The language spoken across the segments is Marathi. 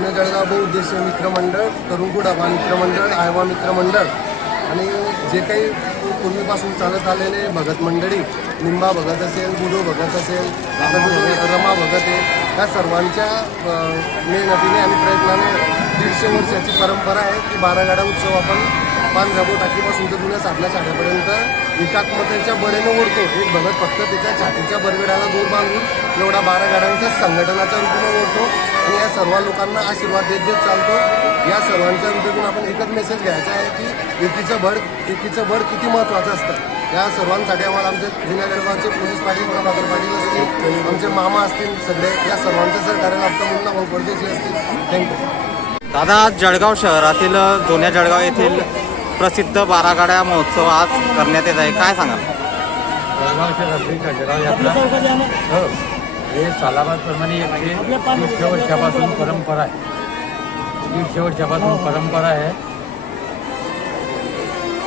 जुने जळगाव बहुउद्देशीय मित्रमंडळ तरुणकुडाबा मित्रमंडळ आयवा मित्रमंडळ आणि जे काही पूर्वीपासून चालत आलेले भगत मंडळी निंबा भगत असेल गुरु भगत असेल आता रमा भगत आहे या सर्वांच्या मेहनतीने आणि प्रयत्नाने दीडशे वर्षाची परंपरा आहे की बारागाडा उत्सव आपण पानझाबो टाकीपासून तर जुन्या साधल्या साड्यापर्यंत एकात्मतेच्या बरेने ओढतो. एक भगत फक्त त्याच्या छातीच्या बरगड्याला दूर बांधून एवढा बारागाड्यांच्या संघटनाच्या रूपाने ओढतो. आणि या सर्व लोकांना आशीर्वाद देत देत चालतो. या सर्वांच्या रूपातून आपण एकच मेसेज घ्यायचा आहे की एकीचं बळ एकीचं बळ किती महत्त्वाचं असतं. या सर्वांसाठी आम्हाला आमचे जुन्या गडगावचे पोलीस पाटील प्रभाकर पाटील असतील आमचे मामा असतील सगळे या सर्वांचं सहकार्य लाभतं मुन्ना भाऊ परदेशी असतील थँक्यू दादा आज जळगाव शहरातील जुन्या जळगाव येथील प्रसिद्ध बारागाड्या महोत्सव आज करण्यात येत आहे. काय सांगाल? जळगावच्या रात्री खंडेराव यात्रा. हो सालाबादप्रमाणे एकशे दीडशे वर्षापासून परंपरा आहे. दीडशे वर्षापासून परंपरा आहे.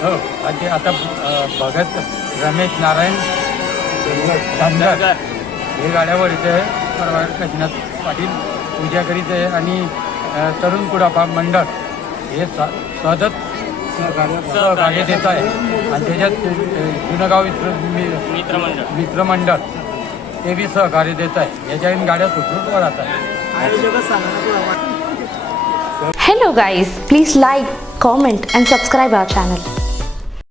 हो आणि ते आता भगत रमेश नारायण धनगर हे गाड्यावर इथे परवा काशीनाथ पाटील पूजा करीत आहे आणि तरुण कुडापा मंडळ हे सतत सहकार्य देत आहे. आणि त्याच्यात जुनगाव मित्र मित्रमंडळ. मित्रमंडळ. ते बी सहकार्य देत आहे. याच्या गाड्या सुटरूट वर आता hello guys please like comment and subscribe our channel